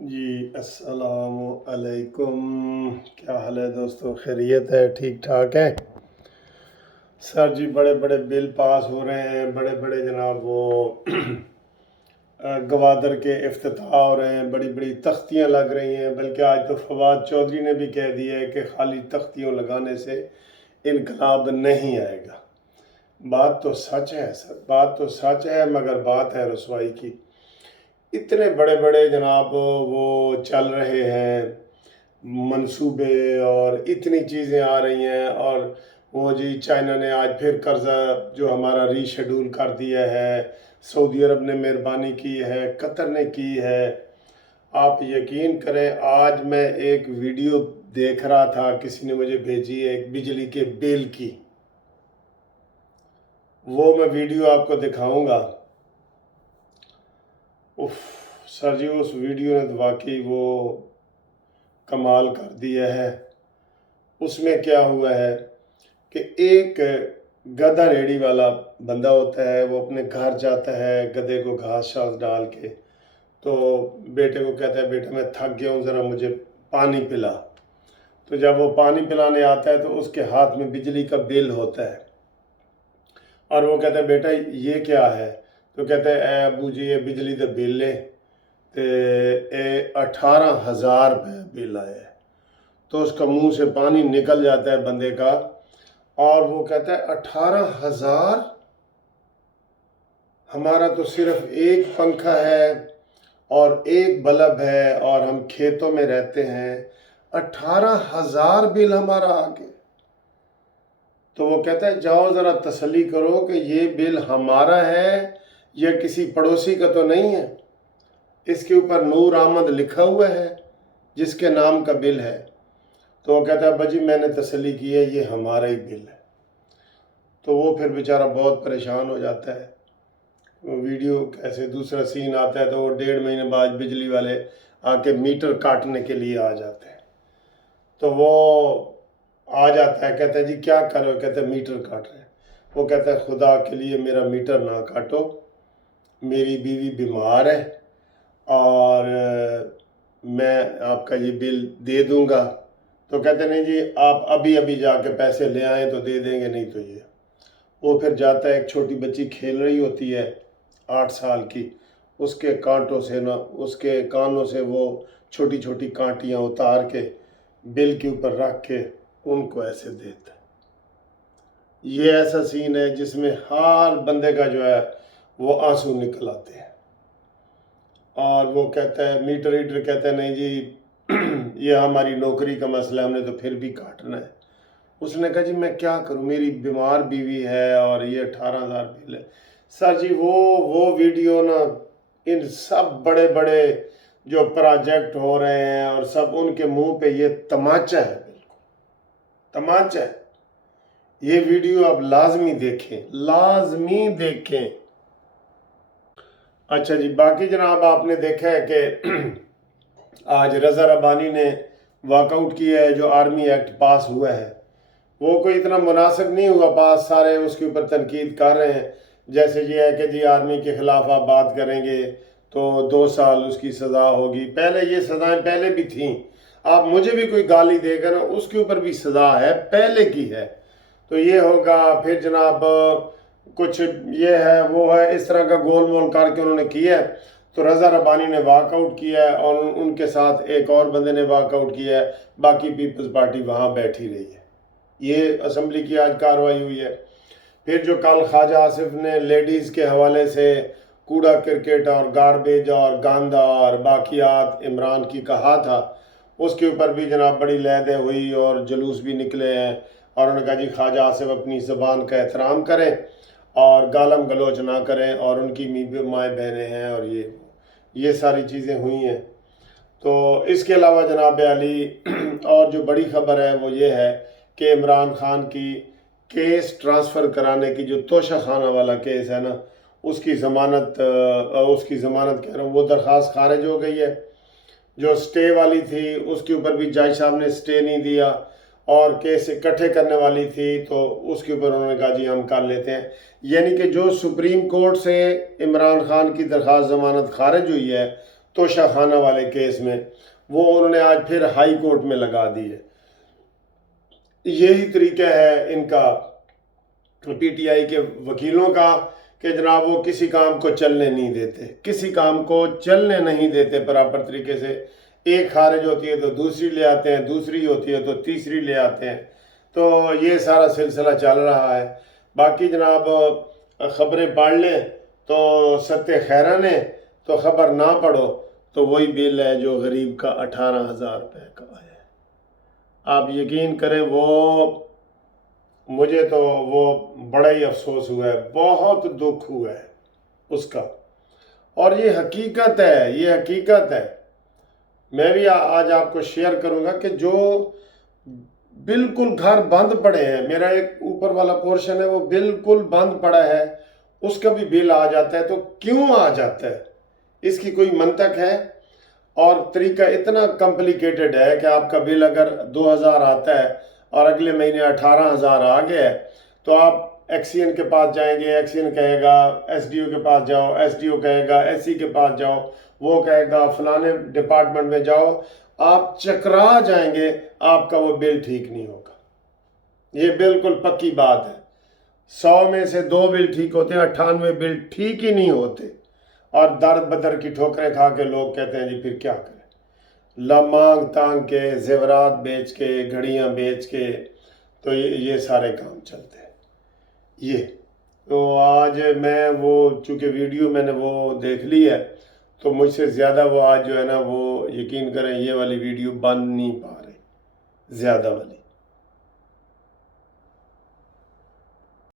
جی السلام علیکم، کیا حال ہے دوستو؟ خیریت ہے؟ ٹھیک ٹھاک ہے سر جی؟ بڑے بڑے بل پاس ہو رہے ہیں، بڑے بڑے جناب وہ گوادر کے افتتاح ہو رہے ہیں، بڑی بڑی تختیاں لگ رہی ہیں، بلکہ آج تو فواد چودھری نے بھی کہہ دیا ہے کہ خالی تختیوں لگانے سے انقلاب نہیں آئے گا۔ بات تو سچ ہے سر، بات تو سچ ہے، مگر بات ہے رسوائی کی۔ اتنے بڑے بڑے جناب وہ چل رہے ہیں منصوبے، اور اتنی چیزیں آ رہی ہیں، اور وہ جی چائنا نے آج پھر قرضہ جو ہمارا ری شیڈول کر دیا ہے، سعودی عرب نے مہربانی کی ہے، قطر نے کی ہے۔ آپ یقین کریں، آج میں ایک ویڈیو دیکھ رہا تھا، کسی نے مجھے بھیجی ہے ایک بجلی کے بل کی، وہ میں ویڈیو آپ کو دکھاؤں گا۔ سر جی اس ویڈیو نے واقعی وہ کمال کر دیا ہے۔ اس میں کیا ہوا ہے کہ ایک گدھا ریڑھی والا بندہ ہوتا ہے، وہ اپنے گھر جاتا ہے گدھے کو گھاس شاس ڈال کے، تو بیٹے کو کہتا ہے بیٹا میں تھک گیا ہوں، ذرا مجھے پانی پلا۔ تو جب وہ پانی پلانے آتا ہے تو اس کے ہاتھ میں بجلی کا بل ہوتا ہے، اور وہ کہتا ہے بیٹا یہ کیا ہے؟ تو کہتا ہے اے ابو جی یہ بجلی دا بل ہے، تے 18,000 روپے بل آیا ہے۔ تو اس کا منہ سے پانی نکل جاتا ہے بندے کا، اور وہ کہتا ہے 18,000! ہمارا تو صرف ایک پنکھا ہے اور ایک بلب ہے، اور ہم کھیتوں میں رہتے ہیں، 18,000 بل ہمارا آگے۔ تو وہ کہتا ہے جاؤ ذرا تسلی کرو کہ یہ بل ہمارا ہے یا کسی پڑوسی کا تو نہیں ہے، اس کے اوپر نور احمد لکھا ہوا ہے جس کے نام کا بل ہے۔ تو وہ کہتا ہے ابا جی میں نے تسلی کی ہے، یہ ہمارا ہی بل ہے۔ تو وہ پھر بیچارہ بہت پریشان ہو جاتا ہے۔ وہ ویڈیو کیسے دوسرا سین آتا ہے تو وہ 1.5 مہینے بعد بجلی والے آ کے میٹر کاٹنے کے لیے آ جاتے ہیں۔ تو وہ آ جاتا ہے، کہتا ہے جی کیا کر رہے ہو؟ کہتا ہے میٹر کاٹ رہے ہیں۔ وہ کہتا ہے خدا کے لیے میرا میٹر نہ کاٹو، میری بیوی بیمار ہے اور میں آپ کا یہ بل دے دوں گا۔ تو کہتے ہیں نہیں جی آپ ابھی جا کے پیسے لے آئیں تو دے دیں گے، نہیں تو یہ۔ وہ پھر جاتا ہے، ایک چھوٹی بچی کھیل رہی ہوتی ہے 8 سال کی، اس کے کانٹوں سے اس کے کانوں سے وہ چھوٹی چھوٹی کانٹیاں اتار کے بل کے اوپر رکھ کے ان کو ایسے دیتا ہے۔ یہ ایسا سین ہے جس میں ہر بندے کا جو ہے وہ آنسو نکل آتے ہیں، اور وہ کہتا ہے میٹر ریڈر کہتا ہے نہیں جی یہ ہماری نوکری کا مسئلہ ہے، ہم نے تو پھر بھی کاٹنا ہے۔ اس نے کہا جی میں کیا کروں، میری بیمار بیوی ہے اور یہ 18,000 بل ہے۔ سر جی وہ ویڈیو نا، ان سب بڑے بڑے جو پروجیکٹ ہو رہے ہیں اور سب، ان کے منہ پہ یہ تماچا ہے، بالکل تماچا ہے۔ یہ ویڈیو آپ لازمی دیکھیں، لازمی دیکھیں۔ اچھا جی، باقی جناب آپ نے دیکھا ہے کہ آج رضا ربانی نے واک آؤٹ کیا ہے، جو آرمی ایکٹ پاس ہوا ہے وہ کوئی اتنا مناسب نہیں ہوا پاس، سارے اس کے اوپر تنقید کر رہے ہیں، جیسے یہ ہے کہ جی آرمی کے خلاف آپ بات کریں گے تو 2 سال اس کی سزا ہوگی۔ پہلے یہ سزائیں پہلے بھی تھیں، آپ مجھے بھی کوئی گالی دے گا نا اس کے اوپر بھی سزا ہے، پہلے کی ہے، تو یہ ہوگا۔ پھر جناب کچھ یہ ہے وہ ہے، اس طرح کا گول مول کر کے انہوں نے کیا ہے۔ تو رضا ربانی نے واک آؤٹ کیا ہے، اور ان کے ساتھ ایک اور بندے نے واک آؤٹ کیا ہے، باقی پیپلز پارٹی وہاں بیٹھی رہی ہے۔ یہ اسمبلی کی آج کارروائی ہوئی ہے۔ پھر جو کل خواجہ آصف نے لیڈیز کے حوالے سے کوڑا کرکٹ اور گاربیج اور گاندا اور باقیات عمران کی کہا تھا، اس کے اوپر بھی جناب بڑی لیدیں ہوئی اور جلوس بھی نکلے ہیں، اور انہوں نے کہا جی خواجہ آصف اپنی زبان کا احترام کریں اور گالم گلوچ نہ کریں، اور ان کی مائیں بہنیں ہیں، اور یہ ساری چیزیں ہوئی ہیں۔ تو اس کے علاوہ جناب علی اور جو بڑی خبر ہے وہ یہ ہے کہ عمران خان کی کیس ٹرانسفر کرانے کی جو توشہ خانہ والا کیس ہے نا، اس کی ضمانت کہہ رہا ہوں، وہ درخواست خارج ہو گئی ہے۔ جو سٹے والی تھی اس کے اوپر بھی جج صاحب نے سٹے نہیں دیا، اور کیس اکٹھے کرنے والی تھی تو اس کے اوپر انہوں نے کہا جی ہم کر لیتے ہیں۔ یعنی کہ جو سپریم کورٹ سے عمران خان کی درخواست ضمانت خارج ہوئی ہے توشہ خانہ والے کیس میں، وہ انہوں نے آج پھر ہائی کورٹ میں لگا دی ہے۔ یہی طریقہ ہے ان کا پی ٹی آئی کے وکیلوں کا کہ جناب وہ کسی کام کو چلنے نہیں دیتے، کسی کام کو چلنے نہیں دیتے پراپر طریقے سے۔ ایک خارج ہوتی ہے تو دوسری لے آتے ہیں، دوسری ہوتی ہے تو تیسری لے آتے ہیں، تو یہ سارا سلسلہ چل رہا ہے۔ باقی جناب خبریں پڑھ لیں تو ستیہ خیرہ نے، تو خبر نہ پڑھو تو وہی بل ہے جو غریب کا 18,000 روپے کا ہے۔ آپ یقین کریں مجھے تو وہ بڑا ہی افسوس ہوا ہے، بہت دکھ ہوا ہے اس کا، اور یہ حقیقت ہے، یہ حقیقت ہے۔ میں بھی آج آپ کو شیئر کروں گا کہ جو بالکل گھر بند پڑے ہیں، میرا ایک اوپر والا پورشن ہے وہ بالکل بند پڑا ہے، اس کا بھی بل آ جاتا ہے، تو کیوں آ جاتا ہے؟ اس کی کوئی منطق ہے؟ اور طریقہ اتنا کمپلیکیٹڈ ہے کہ آپ کا بل اگر 2,000 آتا ہے اور اگلے مہینے 18,000 آ گیا ہے، تو آپ ایکسین کے پاس جائیں گے، ایکسین کہے گا ایس ڈی او کے پاس جاؤ، ایس ڈی او کہے گا ایس سی کے پاس جاؤ، وہ کہے گا فلانے ڈپارٹمنٹ میں جاؤ، آپ چکرا جائیں گے، آپ کا وہ بل ٹھیک نہیں ہوگا۔ یہ بالکل پکی بات ہے۔ 100 میں سے 2 بل ٹھیک ہوتے ہیں، 98 بل ٹھیک ہی نہیں ہوتے، اور در بدر کی ٹھوکریں کھا کے لوگ کہتے ہیں جی پھر کیا کریں، مانگ تانگ کے، زیورات بیچ کے، گھڑیاں بیچ کے، تو یہ سارے کام چلتے ہیں۔ یہ تو آج میں وہ چونکہ ویڈیو میں نے وہ دیکھ لی ہے، تو مجھ سے زیادہ وہ آج جو ہے نا وہ یقین کریں یہ والی ویڈیو بن نہیں پا رہی، زیادہ والی۔